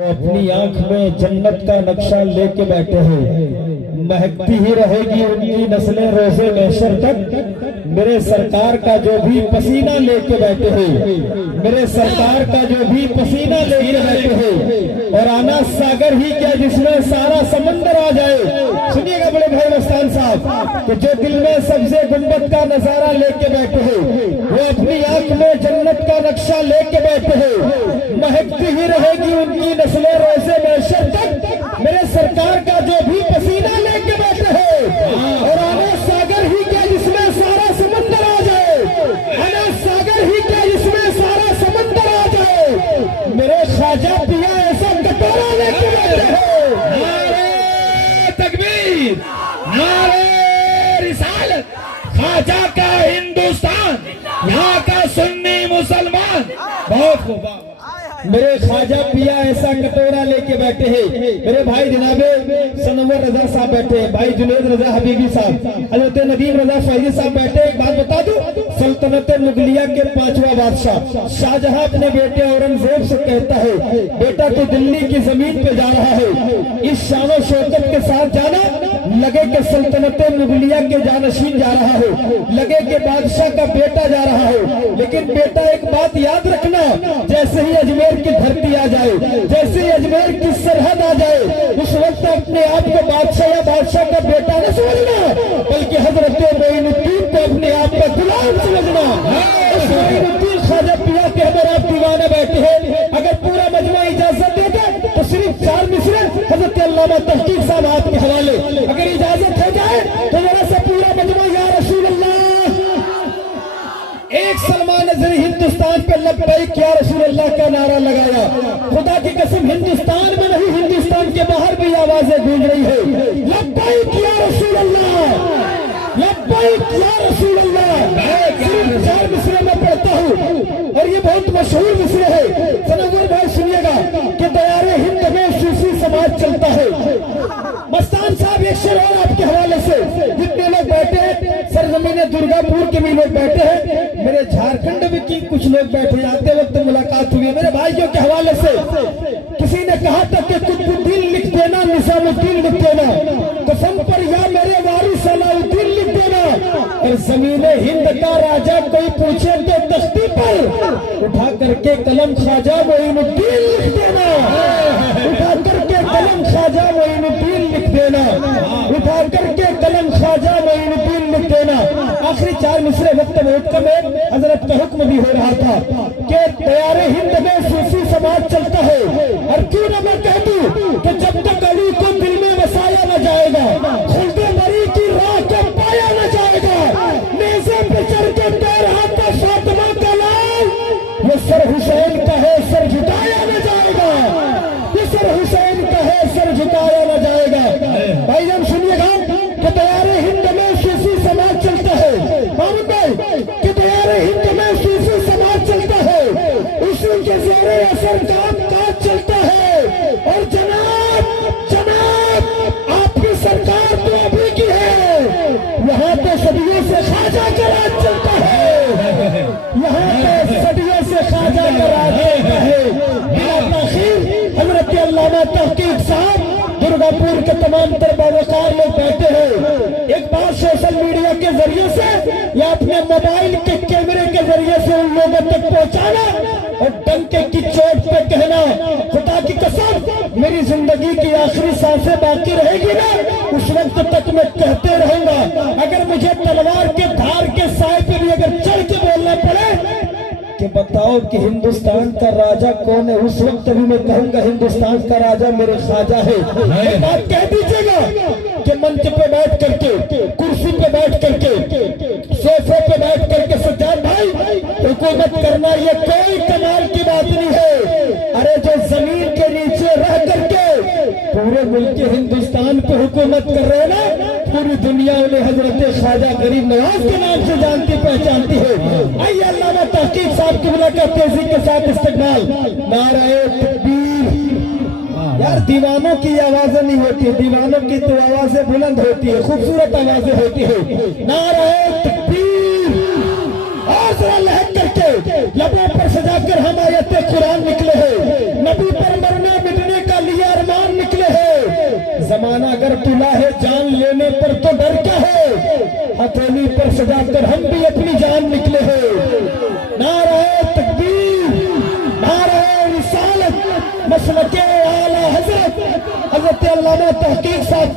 अपनी आंख में जन्नत का नक्शा लेके बैठे हैं, महकती ही रहेगी उनकी नस्लें रोजे महशर तक। मेरे सरकार का जो भी पसीना लेके बैठे हैं, मेरे सरकार का जो भी पसीना लेके बैठे हैं, और आना सागर ही क्या जिसमें सारा समंदर आ जाए। सुनिएगा बड़े भाई मस्तान साहब, कि जो दिल में सबसे गुंबद का नजारा लेके बैठे हैं, वो अपनी आंख में जन्नत का नक्शा लेके बैठे हैं, महकती ही रहेगी उनकी नस्लें रोजे महशर तक। मेरे सरकार का जो भी पसीना लेके बैठे हैं, और आना सागर ही क्या जिसमें सारा समंदर आ जाए, आना सागर ही क्या जिसमें सारा समंदर आ जाए। मेरे ख्वाजा पिया ऐसा कटोरा लेके बैठे हैं। नारे तकबीर, नारे रिसालत, ख्वाजा का हिंदुस्तान, यहाँ का सुन्नी मुसलमान। बहुत खूब। मेरे ख्वाजा पिया ऐसा कटोरा लेके बैठे हैं। मेरे भाई जनाबे सनवर रजा साहब बैठे हैं, भाई जुनेद रजा हबीबी साहब, हजरत नदीम रजा फैजी साहब बैठे। एक बात बता दूं, सल्तनत मुगलिया के 5वां बादशाह शाहजहां अपने बेटे औरंगजेब से कहता है, बेटा तो दिल्ली की जमीन पे जा रहा है, इस शान शौकत के साथ जाना, लगे के सल्तनत मुगलिया के जानशीन जा रहा है, लगे के बादशाह का बेटा जा रहा है। लेकिन बेटा एक बात याद रखना, जैसे ही अजमेर की धरती आ जाए, जैसे ही अजमेर की सरहद आ जाए, उस वक्त अपने आप को बादशाह या बादशाह का बेटा न समझना, बल्कि हजरत मोइनुद्दीन को अपने आप का गुलाम समझना। उस मोइनुद्दीन ख्वाजा पिया के अंदर आप दीवाना बैठे हैं। अगर पूरा मजमा इजाजत देगा तो सिर्फ 4 मिसरे हजरत अल्लामा तहकीक साहब आपके हवाले, अगर इजाजत हो जाए तो जरा सा पूरा मजमा या रसूल अल्लाह, एक सलमान नजरी हिंदुस्तान पे लब्बैक या रसूल अल्लाह का नारा लगाया। खुदा की कसम हिंदुस्तान में नहीं, हिंदुस्तान के बाहर भी आवाजें गूंज रही है, लब्बैक या रसूल अल्लाह, लब्बैक या रसूल अल्लाह। सिर्फ 4 मिसरे में पढ़ता हूँ और ये बहुत मशहूर मिसरे है। सनवर भाई सुनिएगा कि दयारे हिंद में सूफी समाज चलता है। मस्तान साहब एक शेर और आपके हवाले से, जितने लोग बैठे हैं सरजमीन दुर्गापुर के भी लोग बैठे हैं, मेरे झारखंड में की कुछ लोग बैठे, आते वक्त मुलाकात हुई है मेरे भाइयों के हवाले से। किसी ने कहा था कि कुतुबुद्दीन लिख देना, निजामुद्दीन लिख देना, कसम पर या मेरे वारिस अलाउद्दीन लिख देना, और जमीन हिंद का राजा कोई पूछे तो तख्ती पर उठा करके कलम ख्वाजा मोइनुद्दीन लिख देना, उठा करके कलम ख्वाजा मोइनुद्दीन लिख देना, उठा करके कलम ख्वाजा मोइनुद्दीन लिख देना। आखिरी 4 मिसरे वक्त बहुत कम है, हजरत का हुक्म भी हो रहा था कि तैयारे हिंद में सूफी समाज चलता है। और क्यों ना मैं कह दूं कि जब तक अली को दिल में बसाया न जाएगा, खुल्दे मरी की राह को पाया न जाएगा, नेज़े पे चढ़ के पैर हाथ फातिमा का लाल, ये सर हुसैन का है सर झुकाया न जाएगा, ये सर हुसैन का है सर झुकाया न जाएगा। भाई जब सुनिएगा कि तैयारे हिंद में सूफी समाज चलता है, कि तैयारे हिंद में सूफी समाज चलता है, उसी के ज़ेरे असर काम काज चलता है। और जनाब जनाब आपकी सरकार तो अभी की है, यहाँ पे सदियों से ख्वाजा का राज चलता है, यहाँ पे सदियों से ख्वाजा का राज चलता है। बिला ताखीर हजरत अल्लामा तहकीक साहब दुर्गापुर के तमाम तरबावकार लोग बैठे हैं। एक बात सोशल मीडिया के जरिए से या अपने मोबाइल के कैमरे के जरिए से उन लोगों तक पहुंचाना और डंके की चोट पे कहना, खुदा की कसम मेरी जिंदगी की आखिरी सांसें बाकी रहेगी ना, उस वक्त तक मैं कहते रहूंगा, अगर मुझे तलवार के धार के साए पे भी अगर चढ़ के बोलना पड़े कि बताओ कि हिंदुस्तान का राजा कौन है, उस वक्त भी मैं कहूंगा हिंदुस्तान का राजा मेरे ख्वाजा है। एक बात कह दीजिएगा कि मंच पे बैठ करके, कुर्सी पे बैठ करके, सोफे पे बैठ करके सज्जाद भाई हुकूमत करना ये कोई कमाल की बात नहीं है। अरे जो जमीन के नीचे रह करके पूरे मुल्क हिंदुस्तान पे हुकूमत कर रहे हैं ना, पूरी दुनिया उन्हें हजरत ख्वाजा गरीब नवाज के नाम से जानती पहचानती है। आइए अल्लामा तहकीक साहब की मुलाकात तेजी के साथ इस्तकबाल। नारे तकबीर। यार दीवानों की आवाजें नहीं होती है, दीवानों की तो आवाजें बुलंद होती है, खूबसूरत आवाजें होती है। नारे तकबीर। और जरा लहक करके लबों पर सजाकर हम आयत कुरान निकले हैं, नबी पर मरने मिटने पर तो डर क्या है, हथेली पर सजाकर हम भी अपनी जान निकले हैं। नारे तकबीर, नारे रिसालत, मसलके आला हजरत हजरत अल्लामा तहकीक साहब